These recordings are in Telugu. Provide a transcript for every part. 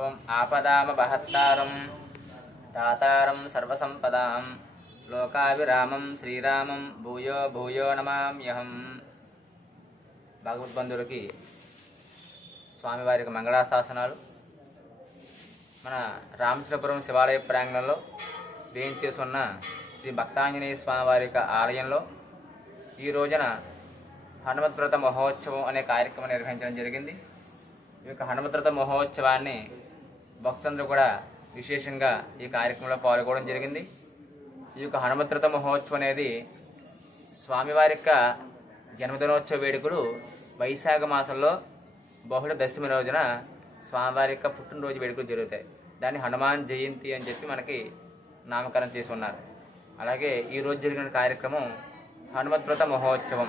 ఓం ఆపదామపహత్తారం దాతారం సర్వసంపదాం లోకాభిరామం శ్రీరామం భూయో భూయో నమామ్యహం. భగవద్బంధువులకి స్వామివారికి మంగళాశాసనాలు. మన రామచంద్రపురం శివాలయ ప్రాంగణంలో వేయించేసి ఉన్న శ్రీ భక్తాంజనేయ స్వామివారి ఆలయంలో ఈ రోజున హనుమద్వ్రత మహోత్సవం అనే కార్యక్రమం నిర్వహించడం జరిగింది. ఈ యొక్క హనుమద్వ్రత మహోత్సవాన్ని భక్తులందరూ కూడా విశేషంగా ఈ కార్యక్రమంలో పాల్గొనడం జరిగింది. ఈ యొక్క హనుమద్వ్రత మహోత్సవం అనేది స్వామివారి యొక్క జన్మదినోత్సవ వేడుకలు వైశాఖ మాసంలో బహుళ దశమి రోజున స్వామివారి యొక్క పుట్టినరోజు వేడుకలు జరుగుతాయి. దాన్ని హనుమాన్ జయంతి అని చెప్పి మనకి నామకరణం చేసి ఉన్నారు. అలాగే ఈరోజు జరిగిన కార్యక్రమం హనుమద్వ్రత మహోత్సవం.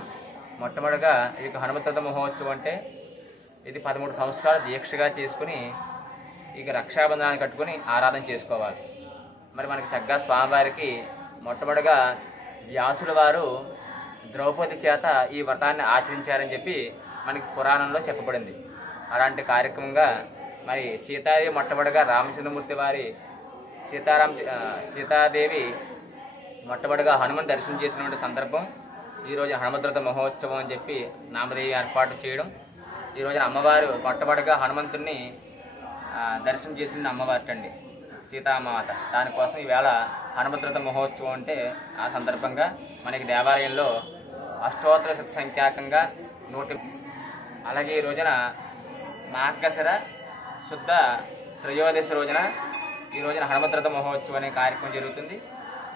మొట్టమొదటిగా ఈ యొక్క హనుమద్వ్రత మహోత్సవం అంటే ఇది 13 సంవత్సరాలు దీక్షగా చేసుకుని ఇక రక్షాబంధనాన్ని కట్టుకుని ఆరాధన చేసుకోవాలి. మరి మనకి చక్కగా స్వామివారికి మొట్టమొదటిగా వ్యాసుల వారు ద్రౌపది చేత ఈ వ్రతాన్ని ఆచరించారని చెప్పి మనకి పురాణంలో చెప్పబడింది. అలాంటి కార్యక్రమంగా మరి సీతాదేవి మొట్టమొదటిగా రామచంద్రమూర్తి వారి సీతాదేవి మొట్టమొదటిగా హనుమని దర్శనం చేసినటువంటి సందర్భం ఈరోజు హనుమద్వ్రత మహోత్సవం అని చెప్పి నామదేవి ఏర్పాటు చేయడం. ఈరోజు అమ్మవారు మొట్టమొదటిగా హనుమంతుడిని దర్శనం చేసిన అమ్మవారిటండి సీతామాత. దానికోసం ఈవేళ హనుమద్వ్రత మహోత్సవం అంటే ఆ సందర్భంగా మనకి దేవాలయంలో అష్టోత్తర శత సంఖ్యాకంగా 100. అలాగే ఈ రోజున మార్గశిర శుద్ధ త్రయోదశి రోజున ఈ రోజున హనుమద్వ్రత మహోత్సవం అనే కార్యక్రమం జరుగుతుంది.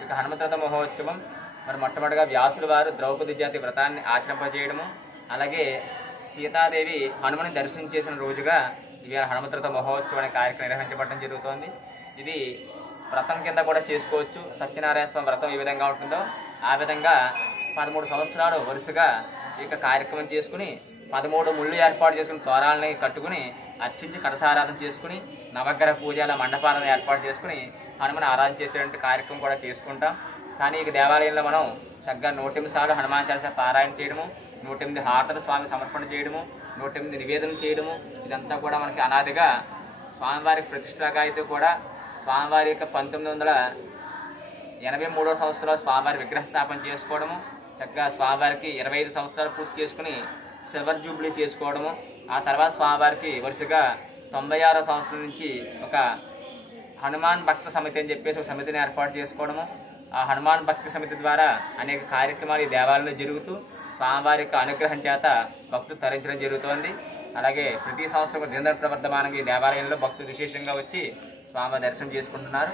ఇక హనుమద్వ్రత మహోత్సవం మరి మొట్టమొదటిగా వ్యాసుల వారు ద్రౌపది జాతి వ్రతాన్ని ఆచరింపజేయడము, అలాగే సీతాదేవి హనుమని దర్శనం చేసిన రోజుగా ఇవాళ హనుమద్వ్రత మహోత్సవం అనే కార్యక్రమం నిర్వహించబడడం జరుగుతోంది. ఇది వ్రతం కింద కూడా చేసుకోవచ్చు. సత్యనారాయణ స్వామి వ్రతం ఏ విధంగా ఉంటుందో ఆ విధంగా 13 సంవత్సరాలు వరుసగా ఈ కార్యక్రమం చేసుకుని 13 ముళ్ళు ఏర్పాటు చేసుకుని తోరాలని కట్టుకుని అర్చించి కలశారాధన చేసుకుని నవగ్రహ పూజల మండపాలను ఏర్పాటు చేసుకుని హనుమని ఆరాధన చేసేటువంటి కార్యక్రమం కూడా చేసుకుంటాం. కానీ ఇక దేవాలయంలో మనం చక్కగా 108 సార్లు హనుమాన్ చాలీసా పారాయణ చేయడము, 108 హారతలు స్వామి సమర్పణ చేయడము, 108 నివేదన చేయడము, ఇదంతా కూడా మనకి అనాదిగా స్వామివారికి ప్రతిష్టగా అయితే కూడా స్వామివారి యొక్క 1983వ సంవత్సరంలో స్వామివారి విగ్రహ స్థాపన చేసుకోవడము, చక్కగా స్వామివారికి 25 సంవత్సరాలు పూర్తి చేసుకుని సిల్వర్ జూబ్లీ చేసుకోవడము, ఆ తర్వాత స్వామివారికి వరుసగా 96వ సంవత్సరం నుంచి ఒక హనుమాన్ భక్త సమితి అని చెప్పేసి ఒక సమితిని ఏర్పాటు చేసుకోవడము, ఆ హనుమాన్ భక్తి సమితి ద్వారా అనేక కార్యక్రమాలు ఈ దేవాలయంలో జరుగుతూ స్వామివారి యొక్క అనుగ్రహం చేత భక్తులు తరించడం జరుగుతోంది. అలాగే ప్రతి సంవత్సరం దినదిన ప్రవర్ధమానంగా ఈ దేవాలయంలో భక్తులు విశేషంగా వచ్చి స్వామివారి దర్శనం చేసుకుంటున్నారు.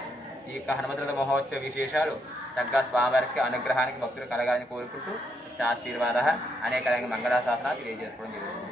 ఈ యొక్క హనుమద్వ్రత మహోత్సవ విశేషాలు చక్కగా స్వామివారికి అనుగ్రహానికి భక్తులు కలగాలని కోరుకుంటూ ఆశీర్వాద అనేక మంగళాశాసనాలు తెలియజేసుకోవడం జరుగుతుంది.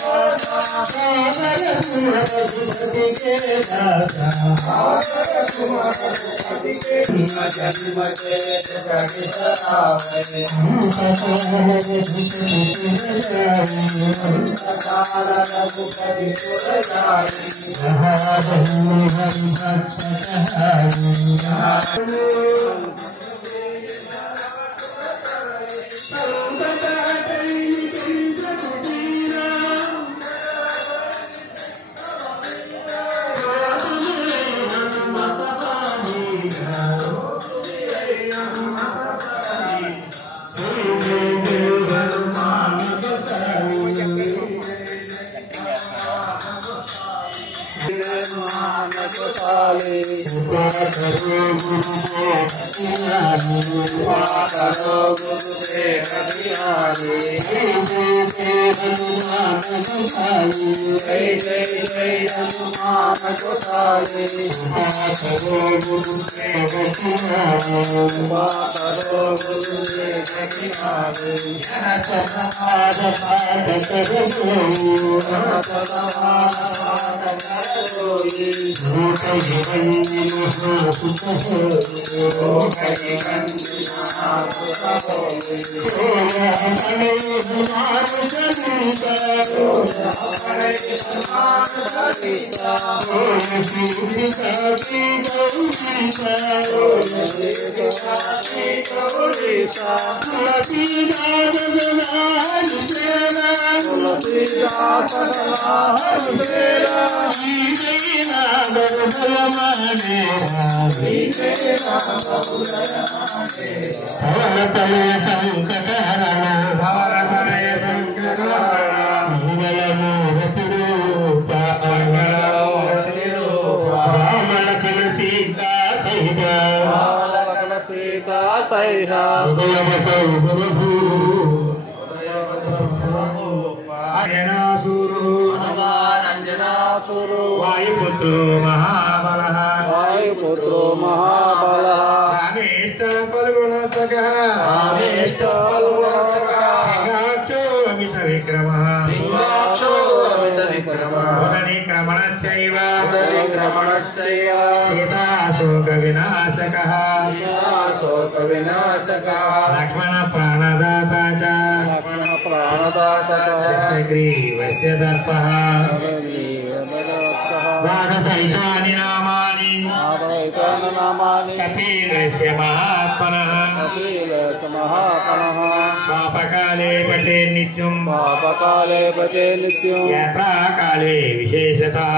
Hare वायुपुत्रो महाबलः रामेष्ट फल्गुणसखः लिंगाक्षो अमित विक्रमः उदरीक्रमणश्चैव सीताशोक विनाशकः लक्ष्मण प्राणदाता च ग्रीवस्य दर्पः द्वादशैतानि नामानि कपिलस्य महात्मनः स्वापकाले पठे नित्यं यात्राकाले विशेषतः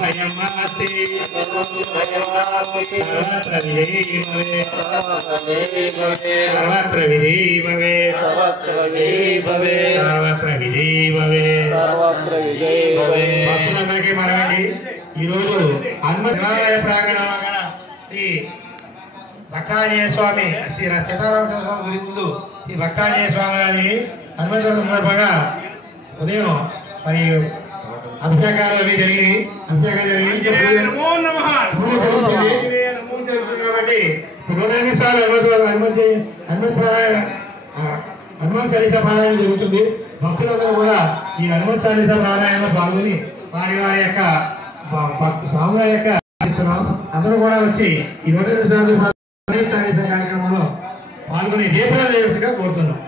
भयं नास्ति सर्वत्र विजयी भवेत् భక్తులందరికీ మరవండి. ఈరోజు హనుమత్ దేవాలయ ప్రాంగణం శ్రీ భక్తాంజనేయ స్వామి శ్రీ సీతారామచంద్ర స్వామి గురి ముందు శ్రీ భక్తాంజనేయ స్వామి గారి హనుమత్ సందర్భంగా ఉదయం మరి అభిషేకాలు అవి జరిగి కాబట్టి 100 నిమిషాలు హనుమాన్ చాలీసా పారాయణ జరుగుతుంది. భక్తులందరూ కూడా ఈ హనుమాన్ చాలీసా పారాయణలో పాల్గొని వారి యొక్క స్వామివారి యొక్క అందరూ కూడా వచ్చి ఈ 100 నిమిషాలు చాలీసా కార్యక్రమంలో పాల్గొని దీపావళిగా కోరుతున్నాం.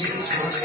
Anjir,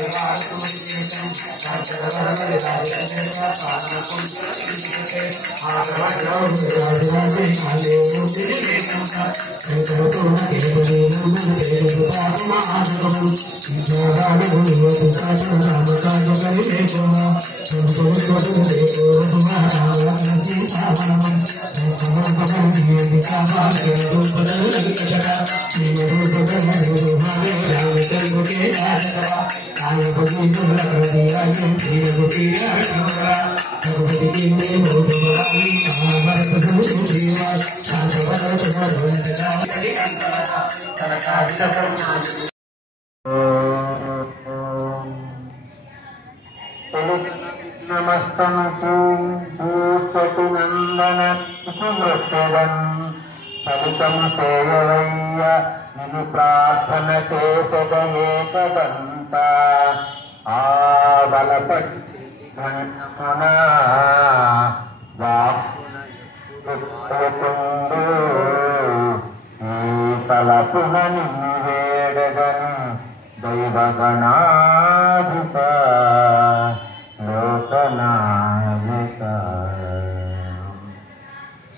ఫలితం సేయవయ్య నిన్ను ప్రార్థన చేసదయే కదంత ఆ బలపట్టి ఘనమున వాక్కుండు ఈ తలపున నిన్ను వేడగను దైవగణాధిప లోకనాయక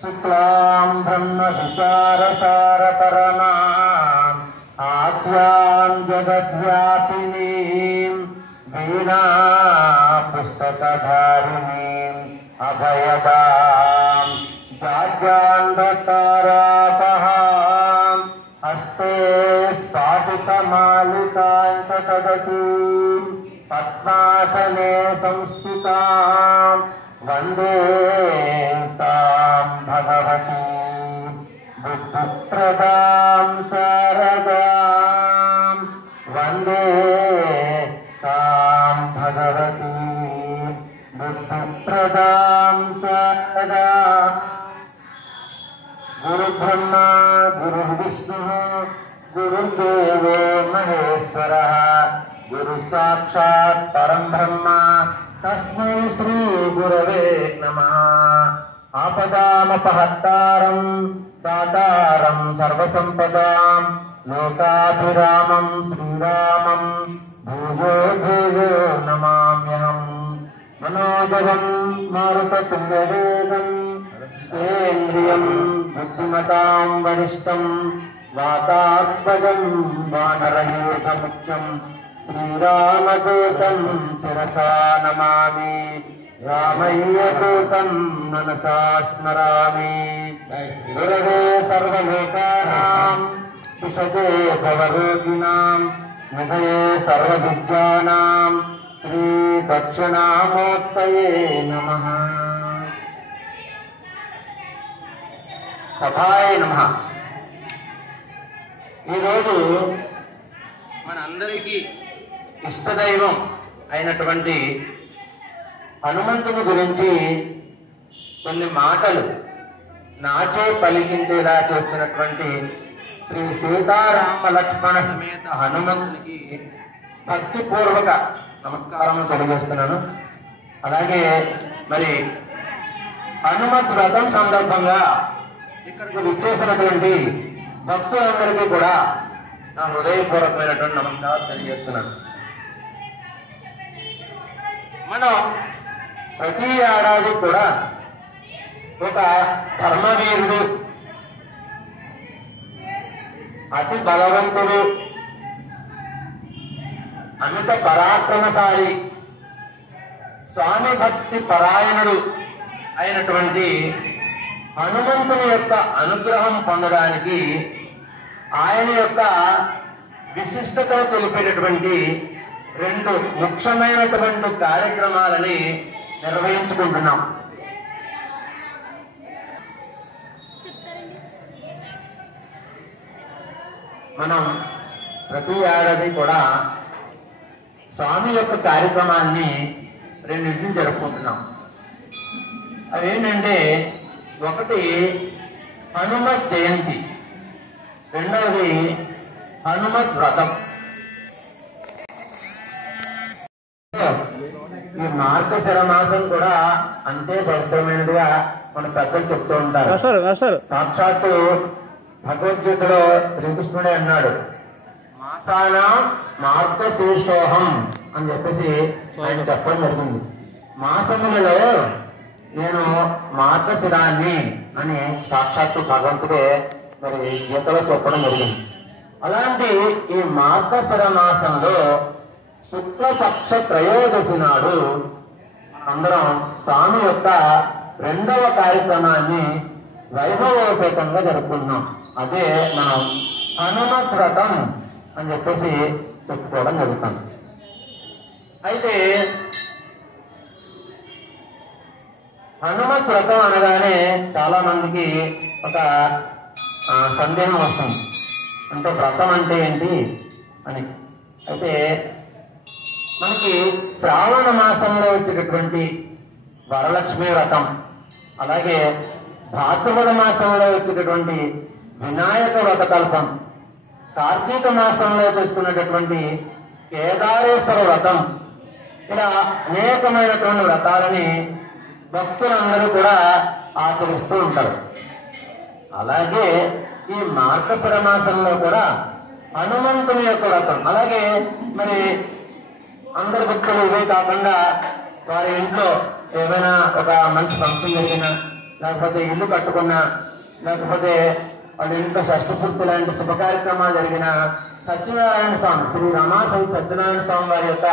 శుక్లాం బ్రహ్మ విచారసారకరణాం ఆద్యాం జగద్వ్యాపినీం వీణా పుస్తకధారిణీం అభయదాం జాడ్యాంధకారాపహాం హస్తే స్ఫాటికమాలికాంతదతీం పద్మాసనే సంస్థితాం వందే తాం భగవతీ బుద్ధిప్రదాం శారదాం వందే తాం భగవతీ బుద్ధిప్రదాం శారదాం గురుబ్రహ్మ గురుర్విష్ణు గురుర్దేవో మహేశ్వరః గురు సాక్షాత్ పరం బ్రహ్మ తస్మై శ్రీ గురవే నమః. ఆపదామపహర్తారం దాతారం సర్వసంపదాం లోకాభిరామం శ్రీరామం భూయో భూయో నమామ్యహం. మనోజవం మారుతతుంగవేగం జితేంద్రియం బుద్ధిమతాం వరిష్టం వాతాత్మజం వానరయూథముఖ్యం శ్రీరామదూతం శిరసా నమామి రామయ్యదూతం మనసా స్మరామి. గురవే సర్వలోకానాం విషజే భవరోగిణాం నిధయే సర్వవిద్యానాం శ్రీ దక్షిణామూర్తయే నమః. సభాయ నమః. ఈరోజు మనందరికీ ఇష్టదైవం అయినటువంటి హనుమంతుని గురించి కొన్ని మాటలు నాచే పలికించేలా చేస్తున్నటువంటి శ్రీ సీతారామ లక్ష్మణ సమేత హనుమంతునికి భక్తిపూర్వక నమస్కారం తెలియజేస్తున్నాను. అలాగే మరి హనుమత్ వ్రతం సందర్భంగా ఇక్కడికి విచ్చేసినటువంటి భక్తులందరికీ కూడా నా హృదయపూర్వకమైనటువంటి నమస్కారం తెలియజేస్తున్నాను. మనం ప్రతి ఏడాది కూడా ఒక ధర్మవీరుడు, అతి బలవంతుడు, అమిత పరాక్రమశాలి, స్వామి భక్తి పరాయణుడు అయినటువంటి హనుమంతుని యొక్క అనుగ్రహం పొందడానికి ఆయన యొక్క విశిష్టతను తెలిపేటటువంటి రెండు ముఖ్యమైనటువంటి కార్యక్రమాలని నిర్వహించుకుంటున్నాం. మనం ప్రతి ఏడాది కూడా స్వామి యొక్క కార్యక్రమాన్ని రెండింటిని జరుపుకుంటున్నాం. అవేంటంటే, ఒకటి హనుమత్ జయంతి, రెండవది హనుమత్ వ్రతం. ఈ మార్గశిర మాసం కూడా అంతే పవిత్రమైనదిగా మన పెద్దలు చెప్తూ ఉంటారు. సాక్షాత్తు భగవద్గీతలో శ్రీకృష్ణుడే అన్నాడు, మాసాన మార్గశీర్షోహం అని చెప్పేసి ఆయన చెప్పడం జరిగింది. మాసములలో నేను మార్గశిరాన్ని అని సాక్షాత్తు భగవంతుడే మరి గీతలో చెప్పడం జరిగింది. అలాంటి ఈ మార్గశిర మాసంలో శుక్లపక్ష త్రయోదశి నాడు అందరం స్వామి యొక్క 2వ కార్యక్రమాన్ని వైభవోపేతంగా జరుపుకుంటున్నాం. అదే మనం హనుమత్ వ్రతం అని చెప్పేసి చెప్పుకోవడం జరుగుతుంది. అయితే హనుమత్ వ్రతం అనగానే చాలా మందికి ఒక సందేహం వస్తుంది, అంటే వ్రతం అంటే ఏంటి అని. అయితే మనకి శ్రావణ మాసంలో వచ్చేటటువంటి వరలక్ష్మి వ్రతం, అలాగే భాద్రపద మాసంలో వచ్చేటటువంటి వినాయక వ్రతకల్పం, కార్తీక మాసంలో చేసుకునేటటువంటి కేదారేశ్వర వ్రతం, ఇలా అనేకమైనటువంటి వ్రతాలని భక్తులందరూ కూడా ఆచరిస్తూ ఉంటారు. అలాగే ఈ మార్గశిర మాసంలో కూడా హనుమంతుని యొక్క వ్రతం, అలాగే మరి అందరు భక్తులు ఇవే కాకుండా వారి ఇంట్లో ఏమైనా ఒక మంచి ఫంక్షన్ జరిగినా, లేకపోతే ఇల్లు కట్టుకున్నా, లేకపోతే వాళ్ళ ఇంట్లో షష్ఠపూర్తి లాంటి శుభ కార్యక్రమాలు జరిగిన సత్యనారాయణ స్వామి, శ్రీ రమాసై సత్యనారాయణ స్వామి వారి యొక్క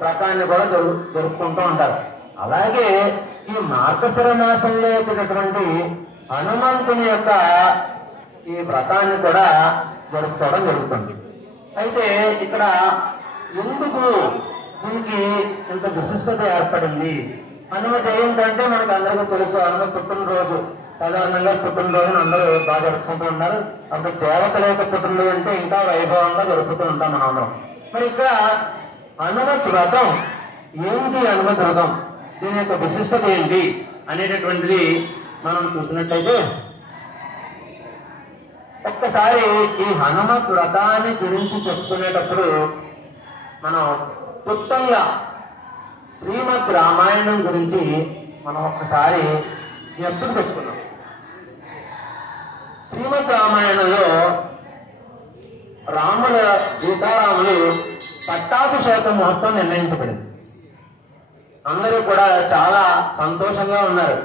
వ్రతాన్ని కూడా జరుపుకుంటూ ఉంటారు. అలాగే ఈ మార్గశిర మాసంలో వచ్చేటటువంటి హనుమంతుని యొక్క ఈ వ్రతాన్ని కూడా జరుపుకోవడం జరుగుతుంది. అయితే ఇక్కడ ఎందుకు దీనికి ఇంత విశిష్టత ఏర్పడింది? హనుమతి ఏంటంటే మనకు అందరికీ తెలుసు, హనుమ పుట్టినరోజు. సాధారణంగా పుట్టినరోజును అందరూ బాగా జరుపుకుంటూ ఉంటారు. అప్పుడు దేవతల యొక్క పుట్టినరోజు అంటే ఇంకా వైభవంగా జరుపుతూ ఉంటాం మనం అందరం. మరి ఇక్కడ హనుమత్ వ్రతం ఏంటి? హనుమత్ వ్రతం దీని యొక్క విశిష్టత ఏంటి అనేటటువంటిది మనం చూసినట్టయితే, ఒక్కసారి ఈ హనుమత్ వ్రతాన్ని గురించి చెప్పుకునేటప్పుడు మనం క్లుప్తంగా శ్రీమద్ రామాయణం గురించి మనం ఒక్కసారి ఎప్పుడు తెచ్చుకున్నాం. శ్రీమద్ రామాయణంలో రాముల సీతారాములు పట్టాభిషేక ముహూర్తం నిర్ణయించబడింది. అందరూ కూడా చాలా సంతోషంగా ఉన్నారు.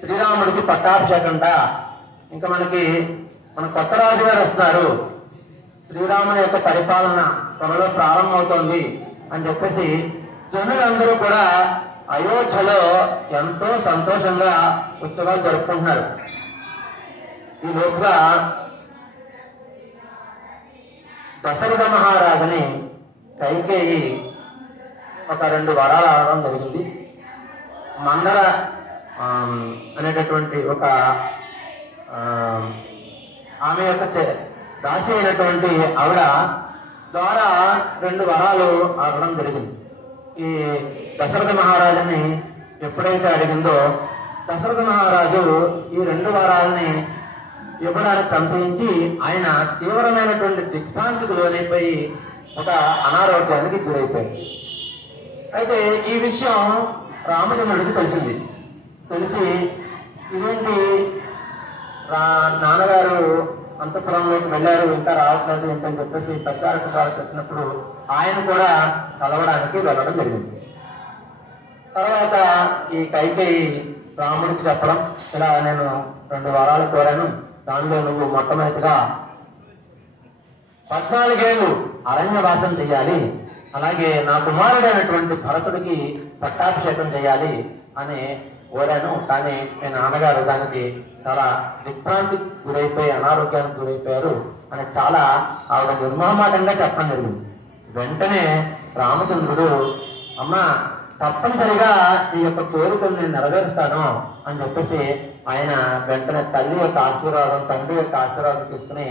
శ్రీరాముడికి పట్టాభిషేకంట, ఇంకా మన కొత్త రాజు గారు వస్తున్నారు, శ్రీరాముని యొక్క పరిపాలన త్వరలో ప్రారంభమవుతోంది అని చెప్పేసి జనులందరూ కూడా అయోధ్యలో ఎంతో సంతోషంగా ఉత్సవాలు జరుపుకుంటున్నారు. ఈ లోపుగా దశరథ మహారాజుని కైకేయి ఒక 2 వరాలు అడగడం జరిగింది. మందర అనేటటువంటి ఒక ఆమె యొక్క దాసి అయినటువంటి ఆవిడ ద్వారా 2 వరాలు అడగడం జరిగింది. ఈ దశరథ మహారాజుని ఎప్పుడైతే అడిగిందో, దశరథ మహారాజు ఈ 2 వరాలని ఇవ్వడానికి సంశయించి ఆయన తీవ్రమైనటువంటి దిగ్భ్రాంతికి లోనైపోయి ఒక అనారోగ్యానికి గురైపోయింది. అయితే ఈ విషయం రామచంద్రుడికి తెలిసింది. తెలిసి ఇదేంటి నాన్నగారు అంతఃపురంలోకి వెళ్ళారు, ఇంకా రావట్లేదు ఏంటని చెప్పేసి పెద్దారకు చేసినప్పుడు ఆయన కూడా కలవడానికి వెళ్ళడం జరిగింది. తర్వాత ఈ కైకేయి రాముడికి చెప్పడం, ఇలా నేను 2 వరాలు కోరాను, దానిలో నువ్వు మొట్టమొదటిగా 14 ఏళ్ళు అరణ్యవాసం చేయాలి, అలాగే నా కుమారుడైనటువంటి భరతుడికి పట్టాభిషేకం చేయాలి అని కోరాను. కానీ మీ నాన్నగారు దానికి చాలా దిగ్భ్రాంతికి గురైపోయి అనారోగ్యానికి గురైపోయారు అని చాలా ఆవిడ నిర్మోహమాటంగా చెప్పడం జరిగింది. వెంటనే రామచంద్రుడు, అమ్మ తప్పనిసరిగా ఈ యొక్క కోరికను నేను నెరవేరుస్తాను అని చెప్పేసి ఆయన వెంటనే తల్లి యొక్క ఆశీర్వాదం, తండ్రి యొక్క ఆశీర్వాదం తీసుకుని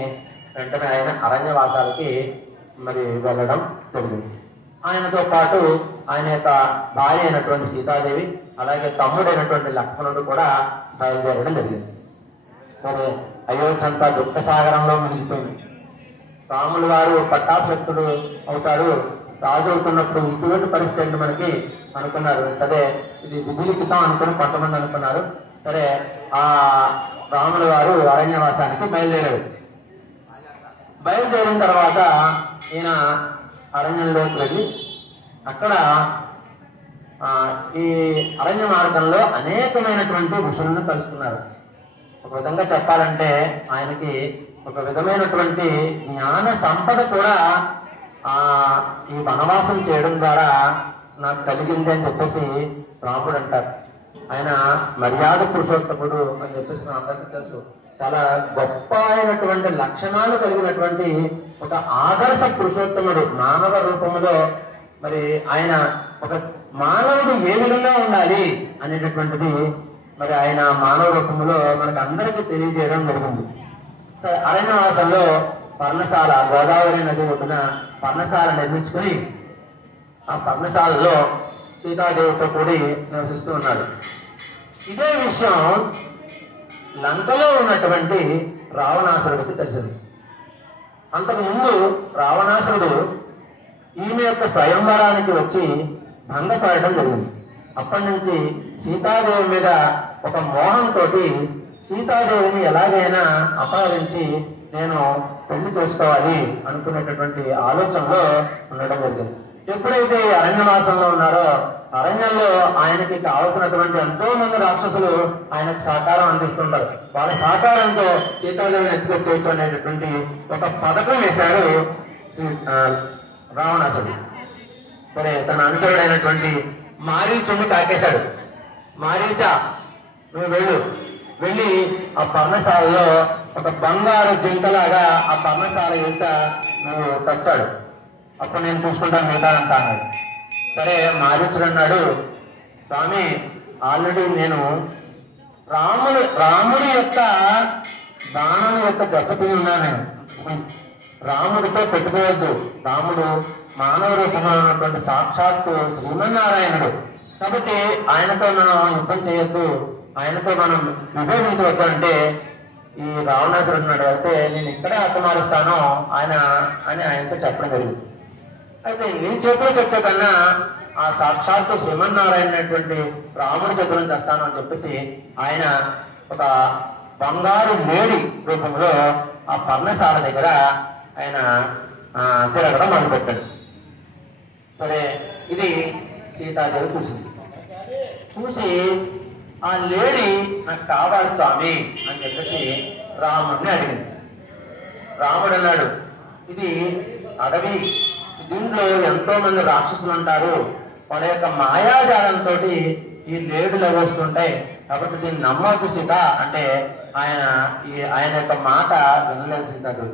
వెంటనే ఆయన అరణ్యవాసాలకి మరి వెళ్ళడం జరిగింది. ఆయనతో పాటు ఆయన యొక్క భార్య అయినటువంటి సీతాదేవి, అలాగే తమ్ముడైనటువంటి లక్ష్మణుడు కూడా బయలుదేరడం జరిగింది. మరి అయోధ్య అంతా దుఃఖ సాగరంలో మునిగిపోయింది. రాములు వారు పట్టాభిషక్తుడు అవుతాడు, రాజు అవుతున్నప్పుడు ఇటువంటి పరిస్థితి మనకి అనుకున్నారు. సరే ఇది విధిలిఖితం అనుకుని కొంతమంది అనుకున్నారు. సరే ఆ రాములు వారు అరణ్యవాసానికి బయలుదేరారు. బయలుదేరిన తర్వాత ఈయన అరణ్యంలోకి వెళ్ళి అక్కడ ఈ అరణ్య మార్గంలో అనేకమైనటువంటి ఋషులను కలుసుకున్నారు. ఒక విధంగా చెప్పాలంటే ఆయనకి ఒక విధమైనటువంటి జ్ఞాన సంపద కూడా ఈ వనవాసం చేయడం ద్వారా నాకు కలిగింది అని చెప్పేసి రాముడు అంటారు. ఆయన మర్యాద పురుషోత్తముడు అని చెప్పేసి మన అందరికీ తెలుసు. చాలా గొప్ప అయినటువంటి లక్షణాలు కలిగినటువంటి ఒక ఆదర్శ పురుషోత్తముడు మానవ రూపంలో. మరి ఆయన ఒక మానవుడు ఏ విధంగా ఉండాలి అనేటటువంటిది మరి ఆయన మానవ రూపంలో మనకు అందరికీ తెలియజేయడం జరిగింది. అరణ్యవాసంలో పర్ణశాల, గోదావరి నది ఒడ్డున పర్ణశాల నిర్మించుకుని ఆ పర్ణశాలలో సీతాదేవితో కూడి నివసిస్తూ ఉన్నాడు. ఇదే విషయం లంకలో ఉన్నటువంటి రావణాసురుడికి తెలిసింది. అంతకుముందు రావణాసురుడు ఈమె యొక్క స్వయంవరానికి వచ్చి భంగపడటం జరిగింది. అప్పటి నుంచి సీతాదేవి మీద ఒక మోహంతో సీతాదేవిని ఎలాగైనా అపహరించి నేను పెళ్లి చేసుకోవాలి అనుకునేటటువంటి ఆలోచనలో ఉండడం జరిగింది. ఎప్పుడైతే అరణ్యవాసంలో ఉన్నారో అరణ్యంలో ఆయనకి కావలసినటువంటి ఎంతో మంది రాక్షసులు ఆయనకు సహకారం అందిస్తుంటారు. వాళ్ళ సహకారంతో సీతాదేవిని ఎత్తుకొచ్చేయటం అనేటటువంటి ఒక పథకం వేశాడు రావణాసుడు. సరే, తన అనుచరుడైనటువంటి మారీచుని కాకేశాడు. మారీచ, నువ్వు వెళ్ళి ఆ పర్ణశాలలో ఒక బంగారు జింకలాగా ఆ పర్ణశాల యొక్క నువ్వు కట్టాడు, అప్పుడు నేను చూసుకుంటాను మిగతా అంతా అన్నాడు. సరే, మారీచుడు అన్నాడు, స్వామి ఆల్రెడీ నేను రాముడి యొక్క బాణం యొక్క దెబ్బతిని ఉన్నాను. రాముడితో పెట్టుకోవద్దు. రాముడు మానవ రూపంలో ఉన్నటువంటి సాక్షాత్తు శ్రీమన్నారాయణుడు కాబట్టి ఆయనతో మనం యుద్ధం చేయొద్దు, ఆయనతో మనం విభేదించవద్దు అంటే ఈ రావణాసురుడు ఉన్నాడు. అయితే నేను ఇక్కడే హతమారుస్తాను ఆయన అని ఆయనతో చెప్పడం జరిగింది. అయితే నీ చేతిలో చెప్తే కన్నా ఆ సాక్షాత్తు శ్రీమన్నారాయణటువంటి రాముడి చేతుల నుంచి వస్తాను అని చెప్పేసి ఆయన ఒక బంగారు లేడి రూపంలో ఆ పర్ణశాల దగ్గర ఆయన తిరగడం మొదలుపెట్టాడు. సరే, ఇది సీతాదేవి చూసి ఆ లేడీ నాకు కావాలి స్వామి అని చెప్పేసి రాముడిని అడిగింది. రాముడు అన్నాడు, ఇది అడవి, దీంట్లో ఎంతో మంది రాక్షసులు ఉంటారు, వాళ్ళ యొక్క మాయాజాలంతో ఈ లేడులు వస్తుంటాయి, కాబట్టి దీన్ని నమ్మకు సీత అంటే ఆయన యొక్క మాట వినలేదు సీతకు.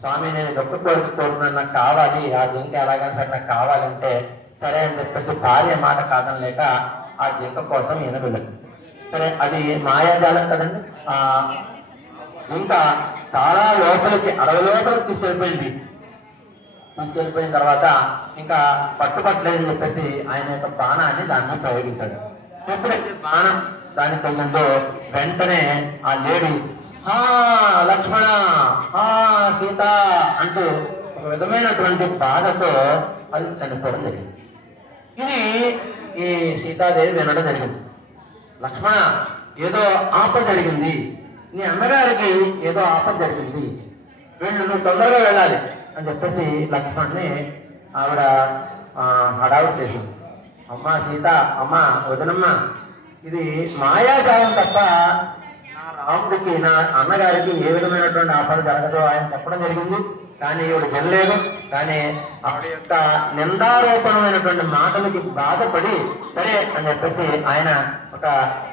స్వామి నేను గొప్ప కోరుతున్నాను, నాకు కావాలి, ఆ జింక ఎలాగైనా సరే నాకు కావాలంటే సరే అని చెప్పేసి భార్య మాట కాదనలేక ఆ జింక కోసం ఈయన వెళ్ళాడు. సరే, అది మాయాజాలం కదండి. ఆ జింక చాలా లోపలికి అడవి లోపలికి తీసుకెళ్ళిపోయిన తర్వాత ఇంకా పట్టుపట్టలేదని చెప్పేసి ఆయన యొక్క బాణాన్ని దాన్ని ప్రయోగించాడు. ఎప్పుడైతే బాణం దానికి తగిలిందో వెంటనే ఆ లేడీ హా లక్ష్మణ, హా సీత అంటూ ఒక విధమైనటువంటి బాధతో అది చనిపోవడం జరిగింది. ఇది ఈ సీతాదేవి వినడం జరిగింది. లక్ష్మణ, ఏదో ఆపద జరిగింది, నీ అన్నగారికి ఏదో ఆపద జరిగింది, నువ్వు తొందరగా వెళ్ళాలి అని చెప్పేసి లక్ష్మణ్ని ఆవిడ హడావుడి చేసింది. అమ్మ సీత, అమ్మ వదనమ్మ, ఇది మాయాజాలం తప్ప నా రాముడికి నా అన్నగారికి ఏ విధమైనటువంటి ఆపద జరగదో ఆయన చెప్పడం జరిగింది. కానీ ఈవిడ వినలేదు. కానీ ఆవిడ యొక్క నిందారోపణమైనటువంటి మాటలకి బాధపడి సరే అని చెప్పేసి ఆయన ఒక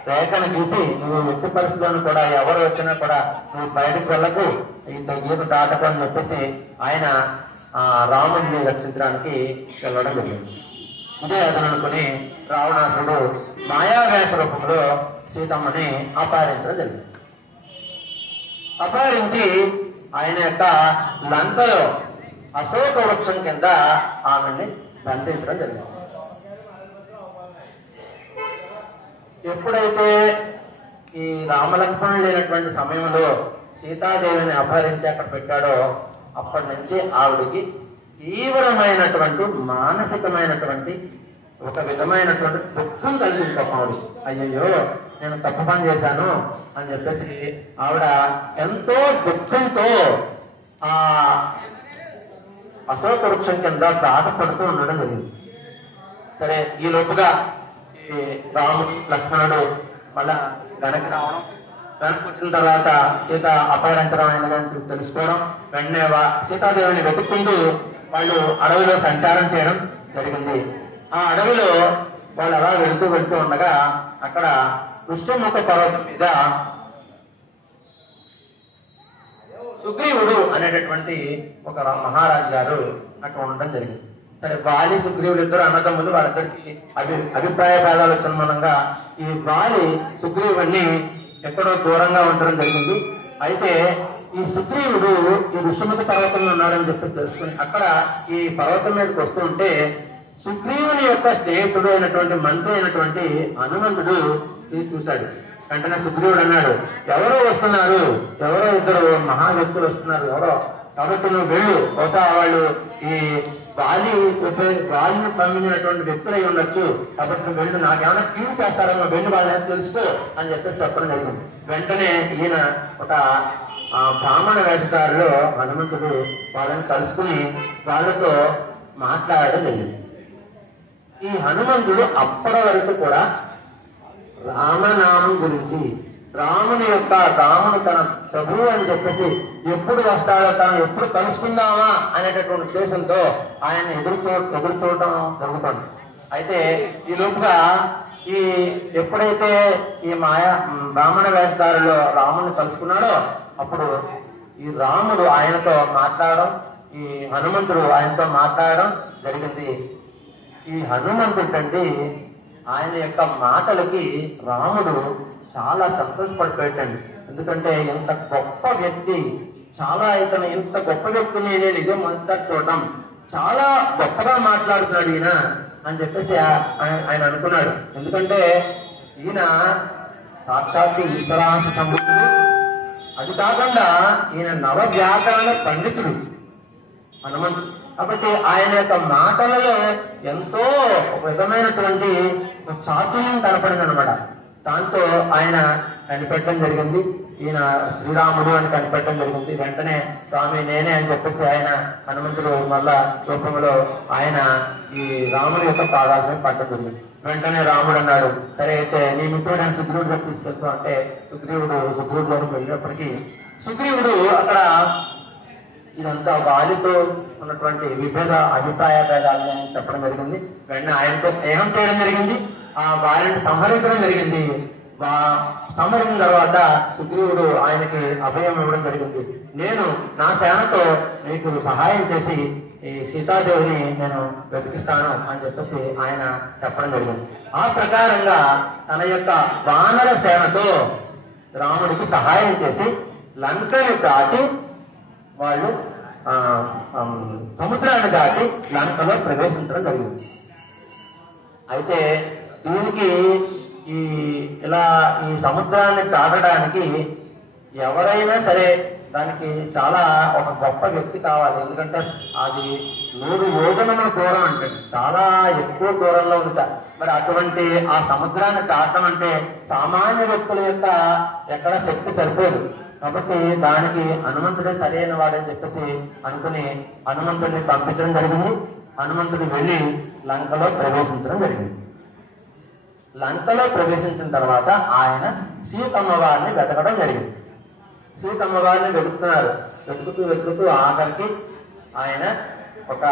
రేఖను చూసి నువ్వు ఎట్టి పరిస్థితులను కూడా ఎవరు వచ్చినా కూడా నువ్వు బయటకు వెళ్ళకు, ఈ గీత దాటకు అని చెప్పేసి ఆయన రాముడిని రక్షించడానికి వెళ్ళడం జరిగింది. ఇదే అతను అనుకుని రావణాసుడు మాయావేష రూపంలో సీతమ్మని అపహరించడం జరిగింది. అపహరించి ఆయన యొక్క లంకలో అశోక వృక్షం కింద ఆమెని బంధించడం జరిగింది. ఎప్పుడైతే ఈ రామలక్ష్మణుడు లేనటువంటి సమయంలో సీతాదేవిని అపహరించి అక్కడ పెట్టాడో అప్పటి నుంచి ఆవిడికి తీవ్రమైనటువంటి మానసికమైనటువంటి ఒక విధమైనటువంటి దుఃఖం కలిగింది. ఆవిడ అయ్యయ్యో నేను తప్పు పని చేశాను అని చెప్పేసి ఆవిడ ఎంతో దుఃఖంతో ఆ అశోక వృక్షం కింద బాధపడుతూ ఉండడం జరిగింది. సరే ఈ లోపుగా ఈ రాముడు లక్ష్మణుడు మళ్ళా వెనక్కి రావడం, వెనక్కి వచ్చిన తర్వాత సీత అపహరించడం అయినదని తెలుసుకోవడం, వెంటనే సీతాదేవిని వెతుక్కుంటూ వాళ్ళు అడవిలో సంచారం చేయడం జరిగింది. ఆ అడవిలో వాళ్ళు అలా వెళుతూ ఉండగా అక్కడ ఋష్యముఖ పర్వతం మీద సుగ్రీవుడు అనేటటువంటి ఒక మహారాజు గారు అక్కడ ఉండడం జరిగింది. సరే వాలి సుగ్రీవులు ఇద్దరు అన్నదమ్ములు, వాళ్ళిద్దరికి అభిప్రాయ భేదాలు వచ్చిన మూలంగా ఈ వాలి సుగ్రీవుడిని ఎక్కడో దూరంగా ఉండడం జరిగింది. అయితే ఈ సుగ్రీవుడు ఈ ఋష్యముఖ పర్వతంలో ఉన్నాడని చెప్పి తెలుసుకుని అక్కడ ఈ పర్వతం మీదకి వస్తూ ఉంటే సుగ్రీవుని యొక్క స్నేహితుడు అయినటువంటి మంత్రి అయినటువంటి హనుమంతుడు ఇది చూశాడు. వెంటనే సుగ్రీవుడు అన్నాడు, ఎవరో వస్తున్నారు, ఎవరో ఇద్దరు మహా వ్యక్తులు వస్తున్నారు, ఎవరో, కాబట్టి నువ్వు వెళ్ళు, బహుశా వాళ్ళు ఈ గాలిని పంపినటువంటి వ్యక్తులు అయి ఉండొచ్చు, కాబట్టి నువ్వు వెళ్ళు, నాకేమైనా కీడు చేస్తారో వెళ్ళి వాళ్ళని తెలుసుకో అని చెప్పేసి చెప్పడం జరిగింది. వెంటనే ఈయన ఒక బ్రాహ్మణ వేషధారిలో హనుమంతుడు వాళ్ళని కలుసుకుని వాళ్ళతో మాట్లాడడం జరిగింది. ఈ హనుమంతుడు అప్పటి వరకు కూడా రామనామం గురించి, రాముడు తన ప్రభువు అని చెప్పేసి ఎప్పుడు వస్తాడో, తను ఎప్పుడు కలుసుకుందామా అనేటటువంటి ఉద్దేశంతో ఆయన ఎదురు చూడటం జరుగుతుంది. అయితే ఈ లోపుగా ఎప్పుడైతే ఈ బ్రాహ్మణ వేషధారిలో రాముని కలుసుకున్నాడో అప్పుడు ఈ రాముడు ఆయనతో మాట్లాడడం, ఈ హనుమంతుడు ఆయనతో మాట్లాడడం జరిగింది. ఈ హనుమంతుడండి ఆయన యొక్క మాటలకి రాముడు చాలా సంతోషపడిపోయాడండి. ఎందుకంటే ఇంత గొప్ప వ్యక్తి, ఇతను ఇంత గొప్ప వ్యక్తిని నేను ఇదే మొదటిసారి చూడటం, చాలా గొప్పగా మాట్లాడుతున్నాడు ఈయన అని చెప్పేసి ఆయన అనుకున్నాడు. ఎందుకంటే ఈయన సాక్షాత్తు ఈశ్వరాంశ సంబుద్ధుడు, అది కాకుండా ఈయన నవ వ్యాకరణ పండితుడు హనుమంతుడు. కాబట్టి ఆయన యొక్క మాటలలో ఎంతో విధమైనటువంటి చాతుర్యం కనపడింది అనమాట. దాంతో ఆయన కనిపెట్టడం జరిగింది, ఈయన శ్రీరాముడు అని కనిపెట్టడం జరిగింది. వెంటనే స్వామి నేనే అని చెప్పేసి ఆయన హనుమంతుడు మళ్ళా రూపంలో ఆయన ఈ రాముడి యొక్క పాదాలను పట్టడం జరిగింది. వెంటనే రాముడు అన్నాడు, సరే అయితే నీ మిత్రుడు నేను సుగ్రీవుడి దగ్గర తీసుకెళ్తూ అంటే సుగ్రీవుడి దగ్గరకు వెళ్ళినప్పటికీ సుగ్రీవుడు అక్కడ ఇదంతా వాలితో ఉన్నటువంటి అభిప్రాయ భేదాలని చెప్పడం జరిగింది. వెంటనే ఆయనతో స్నేహం చేయడం జరిగింది, ఆ వాలిని సంహరించడం జరిగింది. సంహరించిన తర్వాత సుగ్రీవుడు ఆయనకి అభయం ఇవ్వడం జరిగింది. నేను నా సేనతో మీకు సహాయం చేసి ఈ సీతాదేవిని నేను వెతికిస్తాను అని చెప్పేసి ఆయన చెప్పడం జరిగింది. ఆ ప్రకారంగా తన యొక్క వానర సేనతో రాముడికి సహాయం చేసి లంకని దాటి వాళ్ళు సముద్రాన్ని దాటి లంకలో ప్రవేశించడం జరిగింది. అయితే దీనికి ఈ సముద్రాన్ని దాటడానికి ఎవరైనా సరే దానికి చాలా ఒక గొప్ప వ్యక్తి కావాలి. ఎందుకంటే అది 100 యోజనముల దూరం అంటే చాలా ఎక్కువ దూరంలో ఉంటా. మరి అటువంటి ఆ సముద్రాన్ని దాటడం అంటే సామాన్య వ్యక్తుల యొక్క ఎక్కడ శక్తి సరిపోదు. కాబట్టి దానికి హనుమంతుడే సరైన వాడని చెప్పేసి అనుకుని హనుమంతుడిని పంపించడం జరిగింది. హనుమంతుడు వెళ్ళి లంకలో ప్రవేశించడం జరిగింది. లంకలో ప్రవేశించిన తర్వాత ఆయన సీతమ్మ వారిని వెతకడం జరిగింది. సీతమ్మ వారిని వెతుకుతూ ఆఖరికి ఆయన ఒక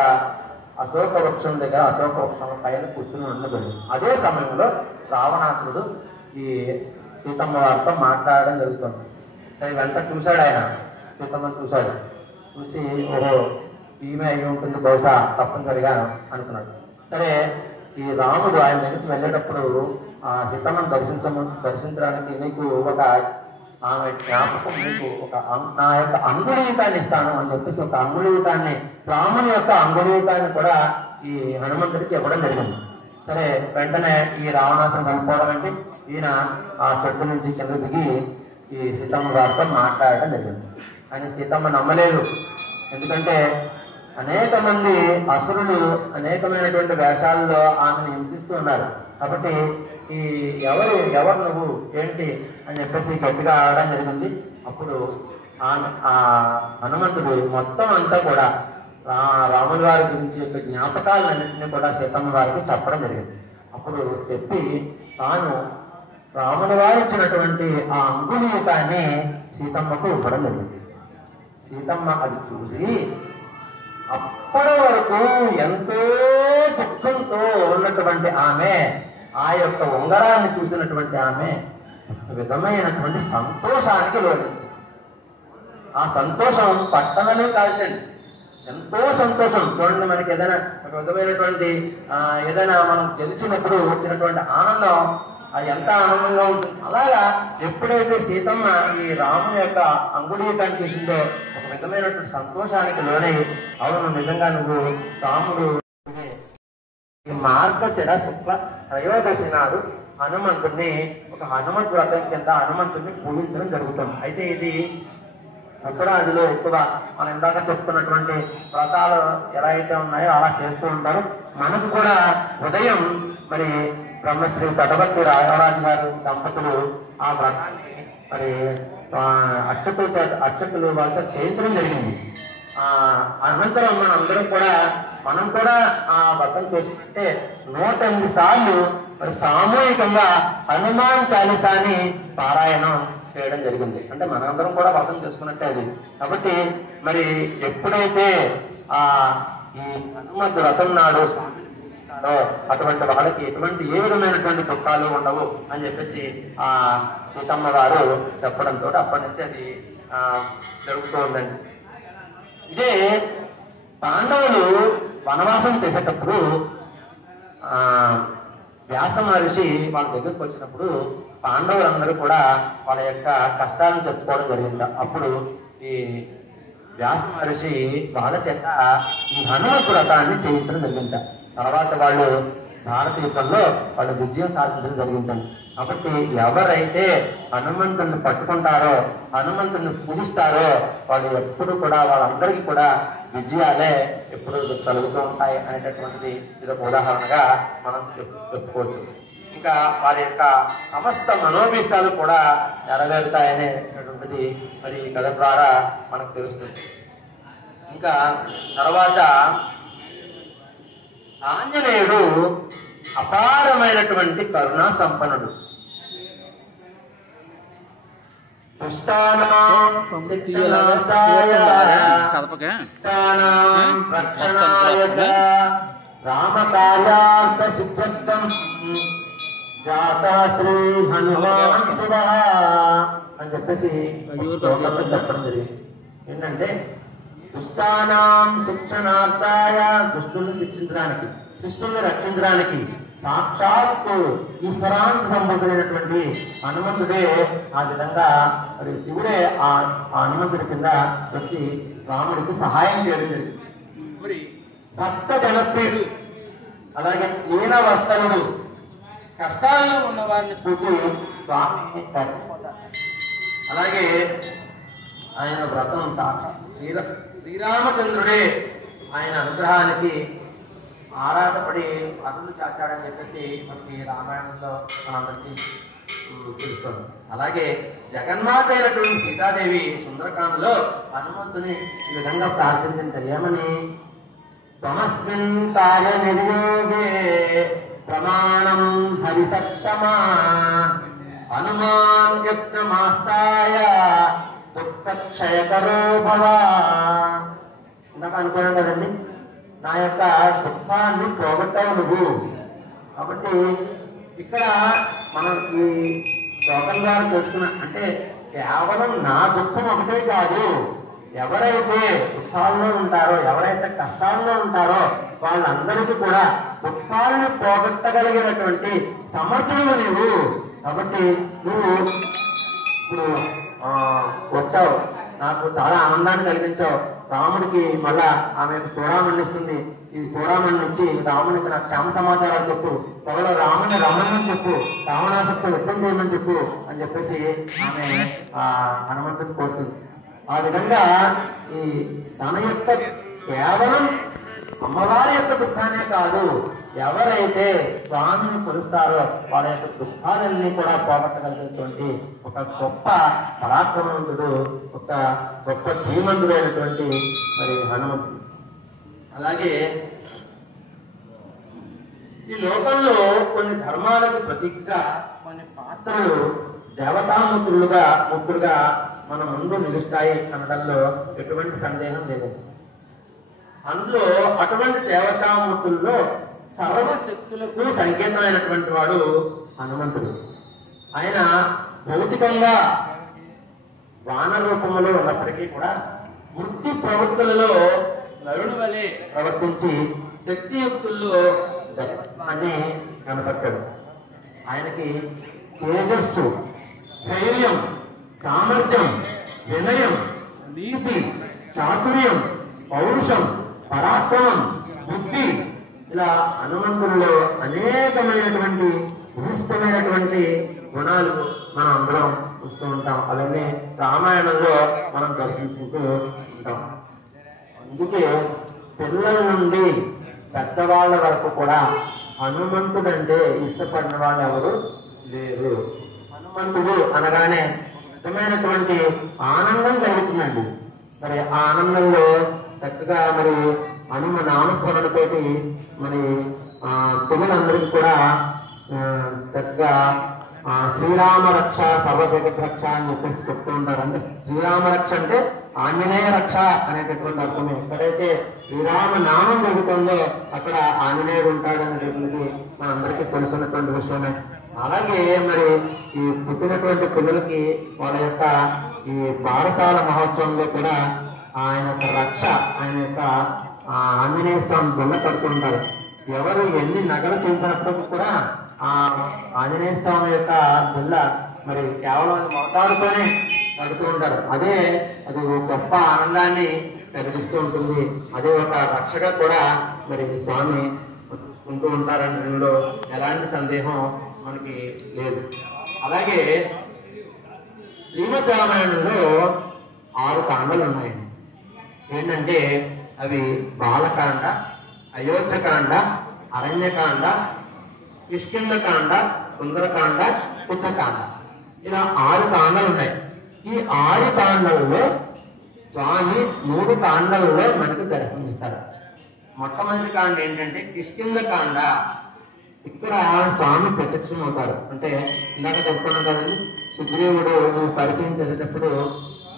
అశోక వృక్షం దగ్గర అశోక వృక్షం పైన కూర్చుని ఉండదు. అదే సమయంలో రావణాసురుడు ఈ సీతమ్మ వారితో మాట్లాడడం జరుగుతుంది. వెంట చూశాడు, ఆయన సీతమ్మని చూశాడు. చూసి ఓహో ఈమె అయి ఉంటుంది బహుశా తప్పనిసరిగా అనుకున్నాడు. సరే ఈ రాముడు ఆయన దగ్గరికి వెళ్ళేటప్పుడు ఆ సీతమ్మను దర్శించడానికి నీకు ఒక ఆమె జ్ఞాపకం, నీకు నా యొక్క అంగుళీయుతాన్ని ఇస్తాను అని చెప్పేసి ఒక అంగుళీయుతాన్ని, రాముని యొక్క అంగుళీయుతాన్ని కూడా ఈ హనుమంతుడికి ఇవ్వడం జరిగింది. సరే వెంటనే ఈ రావణాసురుడు వెళ్ళిపోవడం అంటే ఈయన ఆ చెట్టు నుంచి కింద దిగి ఈ సీతమ్మ గారితో మాట్లాడడం జరిగింది. ఆయన సీతమ్మ నమ్మలేదు. ఎందుకంటే అనేక మంది అసురులు అనేకమైనటువంటి వేషాల్లో ఆమెను హింసిస్తూ ఉన్నారు. కాబట్టి ఎవరు నువ్వు ఏంటి అని చెప్పేసి గట్టిగా ఆడడం జరిగింది. అప్పుడు ఆ హనుమంతుడు మొత్తం అంతా కూడా రాముల వారి గురించి యొక్క జ్ఞాపకాలన్నింటినీ కూడా సీతమ్మ వారికి చెప్పడం జరిగింది. అప్పుడు చెప్పి తాను రాముల వారు ఇచ్చినటువంటి ఆ అంగుళీకాన్ని సీతమ్మకు ఇవ్వడం జరిగింది. సీతమ్మ అది చూసి అప్పటి వరకు ఎంతో దుఃఖంతో ఉన్నటువంటి ఆమె ఆ యొక్క ఉంగరాన్ని చూసినటువంటి ఆమె విధమైనటువంటి సంతోషానికి లోనింది. ఆ సంతోషం పట్టణమే కాదండి, ఎంతో సంతోషం. చూడండి, మనకి ఏదైనా ఒక విధమైనటువంటి ఏదైనా మనం గెలిచినప్పుడు వచ్చినటువంటి ఆనందం అది ఎంత ఆనందంగా ఉంటుంది. అలాగా ఎప్పుడైతే సీతమ్మ ఈ రాముని యొక్క అంగుళీకాన్ని చూసిందో ఒక విధమైనటువంటి సంతోషానికి లోనై, అవును నిజంగా నువ్వు రాముడు ఈ మార్గశిర శుక్ల త్రయోదశి నాడు హనుమంతుడిని ఒక హనుమంతు వ్రతం కింద హనుమంతుడిని పూజించడం జరుగుతుంది. అయితే ఇది ఉత్తరాదిలో ఎక్కువ మనం ఇందాక చెప్తున్నటువంటి వ్రతాలు ఎలా అయితే ఉన్నాయో అలా చేస్తూ ఉంటారు. మనకు కూడా ఉదయం మరి బ్రహ్మశ్రీ తటవర్తి రాఘవరాజు గారు దంపతులు ఆ వ్రతాన్ని మరి అర్చకులు వాళ్ళతో చేయించడం జరిగింది. అనంతరం మనం కూడా ఆ వ్రతం చేసుకుంటే 108 సార్లు మరి సామూహికంగా హనుమాన్ చాలీసాని పారాయణం చేయడం జరిగింది. అంటే మనందరం కూడా వ్రతం చేసుకున్నట్టే అది. కాబట్టి మరి ఎప్పుడైతే ఈ హనుమంతు వ్రతం నాడు అటువంటి వాళ్ళకి ఎటువంటి ఏ విధమైనటువంటి దుఃఖాలు ఉండవు అని చెప్పేసి ఆ సీతమ్మ వారు చెప్పడంతో అప్పటి నుంచి అది జరుగుతూ ఉందండి. ఇదే పాండవులు వనవాసం చేసేటప్పుడు వ్యాస మహర్షి వాళ్ళ దగ్గరకు వచ్చినప్పుడు పాండవులందరూ కూడా వాళ్ళ యొక్క కష్టాలను చెప్పుకోవడం జరిగింది. అప్పుడు ఈ వ్యాస మహర్షి వాళ్ళ చేత ఈ హనుమంతు వ్రతాన్ని చేయించడం జరిగింది. తర్వాత వాళ్ళు భారత యుద్ధంలో వాళ్ళు విజయం సాధించడం జరిగిందండి. కాబట్టి ఎవరైతే హనుమంతుడిని పట్టుకుంటారో, హనుమంతుడిని పూజిస్తారో వాళ్ళు ఎప్పుడు కూడా వాళ్ళందరికీ కూడా విజయాలే ఎప్పుడు కలుగుతూ ఉంటాయి అనేటటువంటిది ఇదొక ఉదాహరణగా మనం చెప్పుకోవచ్చు. ఇంకా వారి యొక్క సమస్త మనోభీష్టాలు కూడా నెరవేరుతాయనేటటువంటిది మరి ఈ కథ ద్వారా మనకు తెలుస్తుంది. ఇంకా తర్వాత ఆంజనేయుడు అపారమైనటువంటి కరుణా సంపన్నుడు. రామకార్యార్థ సిద్ధ్యర్థం జాతా శ్రీ హనుమాన్ సుధా అని చెప్పేసి చెప్పడం జరిగింది. ఏంటంటే దుష్టానాం శిక్షణార్థాయ, దుష్టుల్ని శిక్షించడానికి, శిష్టుల్ని రక్షించడానికి సాక్షాత్తు ఈశ్వరాంశ సంబంధమైనటువంటి హనుమంతుడే ఆ విధంగా మరి శివుడే ఆ హనుమంతుడి కింద వచ్చి రాముడికి సహాయం చేయడం జరిగింది. భక్త జనప్రియుడు, అలాగే ఈయన వస్తనుడు, కష్టాల్లో ఉన్న వారిని చూసి స్వామి అలాగే ఆయన వ్రతం శ్రీరామచంద్రుడే ఆయన అనుగ్రహానికి ఆరాటపడి అరులు చాచాడని చెప్పేసి మనకి రామాయణంలో మనందరికీ తెలుస్తుంది. అలాగే జగన్మాత అయినటువంటి సీతాదేవి సుందరకాండలో హనుమంతుని ఈ విధంగా ప్రార్థించింది. ఏమని? తమస్మిన్ కార్య నిర్యోగే ప్రమాణం హరిసత్తమా హనుమాన్ యత్నమాస్తాయ దుఃఖక్షయకరో భవ. ఇందాక అనుకున్నాం కదండి, నా యొక్క దుఃఖాన్ని పోగొట్టావు నువ్వు. కాబట్టి ఇక్కడ మనం ఈ శ్లోకం ద్వారా తెలుసుకున్న అంటే కేవలం నా దుఃఖం ఒకటే కాదు, ఎవరైతే దుఃఖాల్లో ఉంటారో, ఎవరైతే కష్టాల్లో ఉంటారో వాళ్ళందరికీ కూడా దుఃఖాలను పోగొట్టగలిగినటువంటి సమర్థులు నువ్వు. కాబట్టి నువ్వు ఇప్పుడు వచ్చావు, నాకు చాలా ఆనందాన్ని కలిగించావు. రాముడికి మళ్ళా ఆమె చూడమని ఇస్తుంది. ఈ చూడమని నుంచి రామునికి నాకు క్షేమ సమాచారాలు చెప్పు, త్వరలో రాముని రమ్మని చెప్పు, రావణాసక్తి వ్యక్తం చేయమని చెప్పు అని చెప్పేసి ఆమె హనుమంతుని కోరుతుంది. ఆ విధంగా ఈ తన యొక్క కేవలం అమ్మవారి యొక్క దుఃఖానే కాదు, ఎవరైతే స్వామిని కొలుస్తారో వాళ్ళ యొక్క దుఃఖాలన్నీ కూడా పోగొట్టగలిగినటువంటి ఒక గొప్ప పరాక్రమవంతుడు, ఒక గొప్ప ధీమంతుడైనటువంటి మరి హనుమంతుడు. అలాగే ఈ లోకంలో కొన్ని ధర్మాలకు ప్రతీకగా కొన్ని పాత్రలు దేవతాముఖులుగా ముక్కులుగా మన ముందు నిలుస్తాయి అనడంలో ఎటువంటి సందేహం లేదు. అందులో అటువంటి దేవతామూర్తుల్లో సర్వశక్తులకు సంకేతమైనటువంటి వాడు హనుమంతుడు. ఆయన భౌతికంగా వాన రూపంలో ఉన్నప్పటికీ కూడా వృత్తి ప్రవృత్తులలో నరుని వలె ప్రవర్తించి శక్తియుక్తుల్లో దైవత్వాన్ని కనపట్టాడు. ఆయనకి తేజస్సు, ధైర్యం, సామర్థ్యం, వినయం, నీతి, చాతుర్యం, పౌరుషం, పరాక్రమం, బుద్ధి, ఇలా హనుమంతుల్లో అనేకమైనటువంటి విశిష్టమైనటువంటి గుణాలు మనం అందరం చూస్తూ ఉంటాం. అవన్నీ రామాయణంలో మనం దర్శించుకుంటూ ఉంటాం. అందుకే పిల్లల నుండి పెద్దవాళ్ళ వరకు కూడా హనుమంతుడు అంటే ఇష్టపడిన వాళ్ళు ఎవరు లేరు. హనుమంతుడు అనగానే నిజమైనటువంటి ఆనందం కలుగుతుందండి. మరి ఆ ఆనందంలో చక్కగా మరి హనుమ నామస్మరణతోటి మరి పిల్లలందరికీ కూడా చక్కగా శ్రీరామ రక్ష సర్వ జగత్ రక్ష అని చెప్పేసి చెప్తూ ఉంటారు. అంటే శ్రీరామ రక్ష అంటే ఆంజనేయ రక్ష అనేటటువంటి అర్థమే. ఎక్కడైతే శ్రీరామ నామం జరుగుతుందో అక్కడ ఆంజనేయుడు ఉంటాడు అనేటువంటిది మనందరికీ తెలుసున్నటువంటి విషయమే. అలాగే మరి ఈ పుట్టినటువంటి పిల్లలకి వాళ్ళ యొక్క ఈ బారసాల మహోత్సవంలో కూడా ఆయన యొక్క రక్ష, ఆయన యొక్క ఆంజనేయ స్వామి గుళ్ళ కడుతుంటారు. ఎవరు ఎన్ని నగలు చేసినప్పటికీ కూడా ఆ ఆంజనేయ స్వామి యొక్క గుళ్ళ మరి కేవలం మోతాడుతోనే కడుతూ ఉంటారు. అది గొప్ప ఆనందాన్ని కలిగిస్తూ ఉంటుంది. అదే ఒక రక్షగా కూడా మరి స్వామి చూసుకుంటూ ఉంటారనడంలో ఎలాంటి సందేహం మనకి లేదు. అలాగే శ్రీమద్ రామాయణంలో 6 కాండలు ఉన్నాయి. ఏంటంటే అవి బాలకాండ, అయోధ్యకాండ, అరణ్యకాండ, కిష్కింధకాండ, సుందరకాండ, ఉత్తకాండ, ఇలా 6 కాండలు ఉన్నాయి. ఈ 6 కాండల్లో స్వామి 3 కాండల్లో మనకు దర్శనమిస్తారు. మొట్టమొదటి కాండ ఏంటంటే కిష్కింధకాండ. ఇక్కడ స్వామి ప్రత్యక్షం అవుతారు. అంటే ఇందాక చెప్పుకున్నాం కదండి, సుగ్రీవుడు పరిచయం చేసేటప్పుడు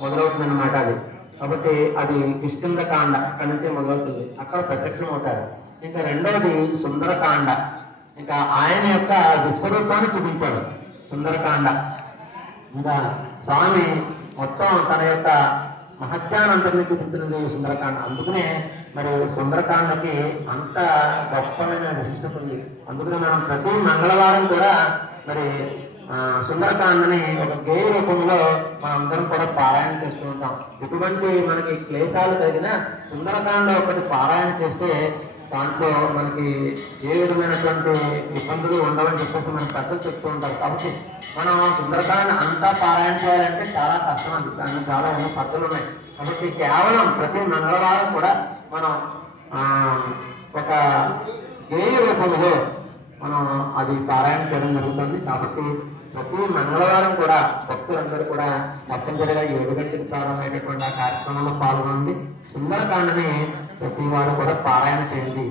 మొదలవుతుంది అనమాట అది. కాబట్టి అది కిష్కింధకాండ అక్కడి నుంచి మొదలవుతుంది, అక్కడ ప్రత్యక్షం అవుతారు. ఇంకా రెండవది సుందరకాండ. ఇంకా ఆయన యొక్క విశ్వరూపాన్ని చూపించాడు సుందరకాండ. ఇంకా స్వామి మొత్తం తన యొక్క మహత్యానంతరిని చూపుతున్నది సుందరకాండ. అందుకనే మరి సుందరకాండకి అంత గొప్పమైన విశిష్టత ఉంది. అందుకనే మనం ప్రతి మంగళవారం కూడా మరి సుందరకాండని ఒక గేయ రూపంలో మనందరం కూడా పారాయణ చేస్తూ ఉంటాం. ఎటువంటి మనకి క్లేశాలు కలిగినా సుందరకాండ ఒకటి పారాయణ చేస్తే దాంట్లో మనకి ఏ విధమైనటువంటి ఇబ్బందులు ఉండవని చెప్పేసి మన పెద్దలు చెప్తూ ఉంటారు. కాబట్టి మనం సుందరకాండ అంతా పారాయణ చేయాలంటే చాలా కష్టం అండి. దానికి చాలా ఎన్నో పద్ధతులు ఉన్నాయి. కాబట్టి కేవలం ప్రతి మంగళవారం కూడా మనం ఒక గేయ రూపంలో మనం అది పారాయణ చేయడం జరుగుతుంది. కాబట్టి ప్రతి మంగళవారం కూడా భక్తులందరూ కూడా తప్పనిసరిగా 7 గంటలకు ప్రారంభమైనటువంటి ఆ కార్యక్రమంలో పాల్గొనండి. సుందరకాండని ప్రతి వారు కూడా పారాయణ చేయండి.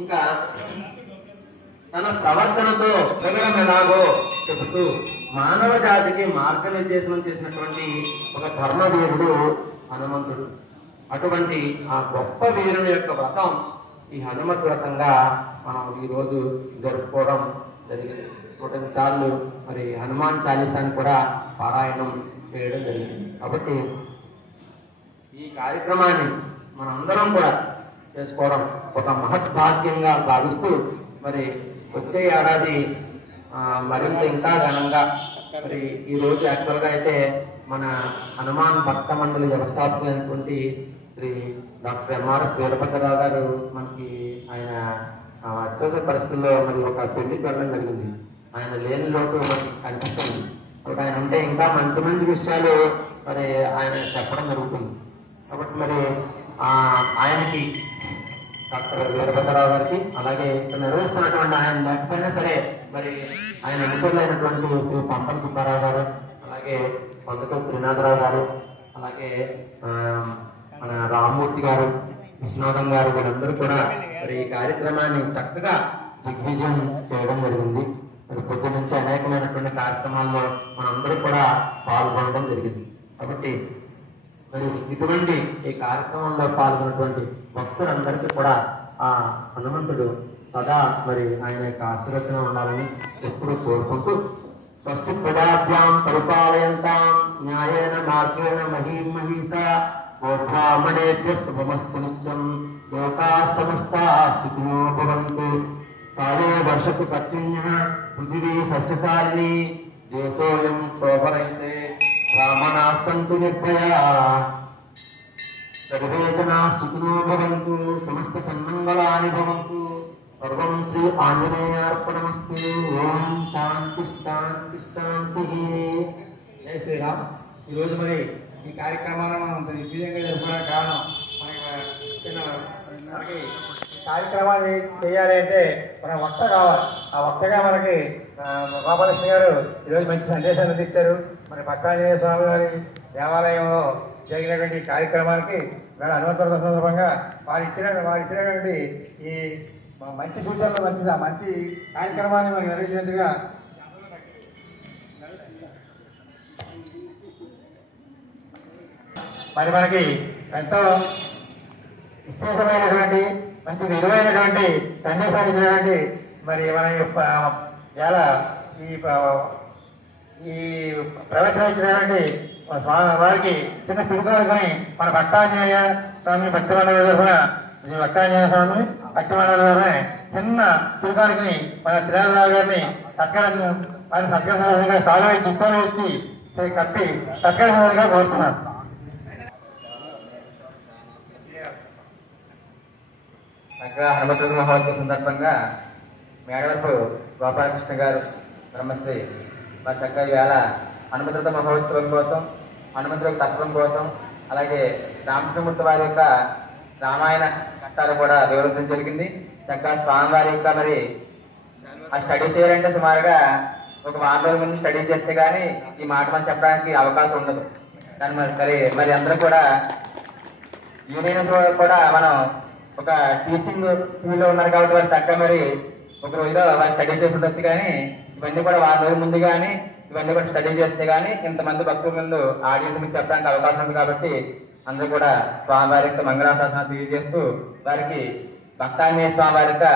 ఇంకా తన ప్రవర్తనతో ప్రగడం ఎలాగో చెబుతూ మానవ జాతికి మార్గనిర్దేశనం చేసినటువంటి ఒక ధర్మవీరుడు హనుమంతుడు. అటువంటి ఆ గొప్ప వీరుని యొక్క వ్రతం ఈ హనుమత్ వ్రతంగా మనం ఈరోజు జరుపుకోవడం జరిగింది. 100 సార్లు మరి హనుమాన్ చాలీసాని కూడా పారాయణం చేయడం జరిగింది. కాబట్టి ఈ కార్యక్రమాన్ని మనందరం కూడా చేసుకోవడం ఒక మహద్భాగ్యంగా భావిస్తూ మరి వచ్చే ఏడాది మరింత ఇంకా ఘనంగా మరి ఈ రోజు యాక్చువల్గా అయితే మన హనుమాన్ భక్త మండలి వ్యవస్థాపకులైనటువంటి శ్రీ డాక్టర్ ఎంఆర్ఎస్ వీరభద్రరావు గారు మనకి ఆయన అత్యవసర పరిస్థితుల్లో మరి ఒక పెళ్లికి వెళ్ళడం జరిగింది. ఆయన లేని లోటు మనకి కనిపిస్తుంది. కాబట్టి ఆయన ఉంటే ఇంకా మంచి మంచి విషయాలు మరి ఆయన చెప్పడం జరుగుతుంది. కాబట్టి మరి ఆయనకి డాక్టర్ వీరభద్రరావు గారికి, అలాగే ఇక్కడ నిర్వహిస్తున్నటువంటి ఆయన లేకపోయినా సరే మరి ఆయన అనుకూలైనటువంటి శ్రీ పంపల సుబ్బారావు గారు, అలాగే పొందకూరు త్రినాథరావు గారు, అలాగే మన రామ్మూర్తి గారు, విశ్వనాథం గారు, వీళ్ళందరూ కూడా మరి ఈ కార్యక్రమాన్ని చక్కగా దిగ్విజయం చేయడం జరిగింది. మరి పొద్దు నుంచి అనేకమైనటువంటి కార్యక్రమాల్లో మనందరూ కూడా పాల్గొనడం జరిగింది. కాబట్టి మరి ఇటువంటి ఈ కార్యక్రమంలో పాల్గొన్నటువంటి భక్తులందరికీ కూడా ఆ హనుమంతుడు సదా మరి ఆయన యొక్క ఆశీర్వచనం ఉండాలని ఎప్పుడు కోరుకుంటూ, స్వస్తి ప్రజాభ్యాం పరిపాలయంతాం న్యాయేన మార్గేణ మహీం మహీసా గోబ్రాహ్మణేభ్యః శుభమస్తు నిత్యం లోకాః సమస్తాః సుఖినో భవంతు. కాలే వర్షతు పర్జన్యః పృథివీ సస్యశాలినీ దేశోऽयं శోభరహితే బ్రాహ్మణాః సంతు నిర్భయాః సర్వే జనాః సుఖినో భవంతు సమస్త సన్మంగళాని భవంతు. సర్వం శ్రీ ఆంజనేయార్పణమస్తు. ఓం శాంతి శాంతి శాంతి. జై శ్రీరామ్. ఈరోజు మరి ఈ కార్యక్రమాలను మనం దిగ్విజయంగా జరుపుకోవడానికి కారణం మనకి కార్యక్రమాన్ని చేయాలి అంటే మన వక్త కావాలి. ఆ వక్తగా మనకి గోపాలకృష్ణ గారు ఈరోజు మంచి సందేశాన్ని అందించారు. మరి భక్తాంజనేయ స్వామి గారి దేవాలయంలో జరిగినటువంటి కార్యక్రమానికి వేళ హనుమంతుల సందర్భంగా వారు ఇచ్చినటువంటి ఈ మంచి సూచనలు, మంచి కార్యక్రమాన్ని మనకి నిర్వహించినట్టుగా మరి మనకి ఎంతో విశేషమైనటువంటి మంచి విలువైనటువంటి సందేశాలు ఇచ్చినటువంటి మరి మన ఎలా ఈ ప్రవచనం ఇచ్చినటువంటి స్వామి వారికి చిన్న సిరుకోరుకొని మన భక్తాంజనేయ స్వామి భక్తిమండలి తరఫున భక్తాంజనేయ స్వామి భక్తిమండలి తరఫున చిన్న సిరుకోరుకొని మన శ్రీరామరావు గారిని సత్కరించగా సాగు తీసుకొని వచ్చి కప్పి సత్కరించగా కోరుతున్నారు. చక్కగా హనుమంతుడి మహోత్సవం సందర్భంగా మేడవరపు గోపాలకృష్ణ గారు బ్రహ్మశ్రీ మరి చక్కగా ఈవేళ హనుమంతుడి మహోత్సవం కోసం, హనుమంతుడి తత్వం కోసం, అలాగే రామకృష్ణమూర్తి వారి యొక్క రామాయణ ఘట్టాలు కూడా వివరించడం జరిగింది. చక్కగా స్వామివారి యొక్క మరి ఆ స్టడీ చేయాలంటే సుమారుగా ఒక వారం రోజుల ముందు స్టడీ చేస్తే కానీ ఈ మాట మనం చెప్పడానికి అవకాశం ఉండదు. దాని మరి అందరూ కూడా యూనియన్స్ కూడా మనం ఒక టీచింగ్ ఫీల్డ్లో ఉన్నారు కాబట్టి వారు చక్కగా మరి ఒక రోజులో వారు స్టడీ చేసి ఉండొచ్చు. కానీ ఇవన్నీ కూడా వారం రోజుల ముందు కానీ ఇవన్నీ కూడా స్టడీ చేస్తే కానీ ఇంతమంది భక్తుల ముందు ఆడియన్స్ మీకు చెప్పడానికి అవకాశం ఉంది. కాబట్టి అందరూ కూడా స్వామివారి యొక్క మంగళాశాసనాలు తెలియజేస్తూ వారికి భక్తాంజనేయ స్వామివారి యొక్క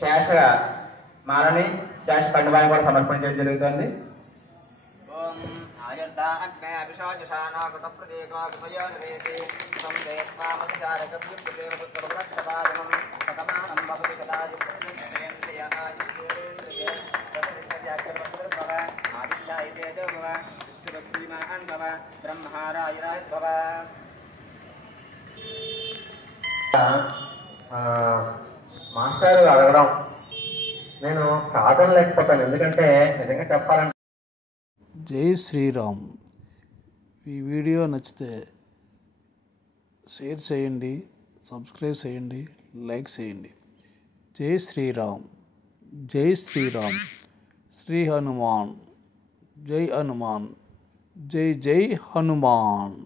శేష మాలని శేష పండుగని కూడా సమర్పించడం జరుగుతుంది. మాస్టర్ అడగడం నేను కాదని లేకపోతాను, ఎందుకంటే నిజంగా చెప్పాలంటే. జై శ్రీరామ్. ఈ వీడియో నచ్చితే షేర్ చేయండి, సబ్స్క్రైబ్ చేయండి, లైక్ చేయండి. జై శ్రీరామ్. జై శ్రీరామ్. శ్రీ హనుమాన్. జై హనుమాన్. జై జై హనుమాన్.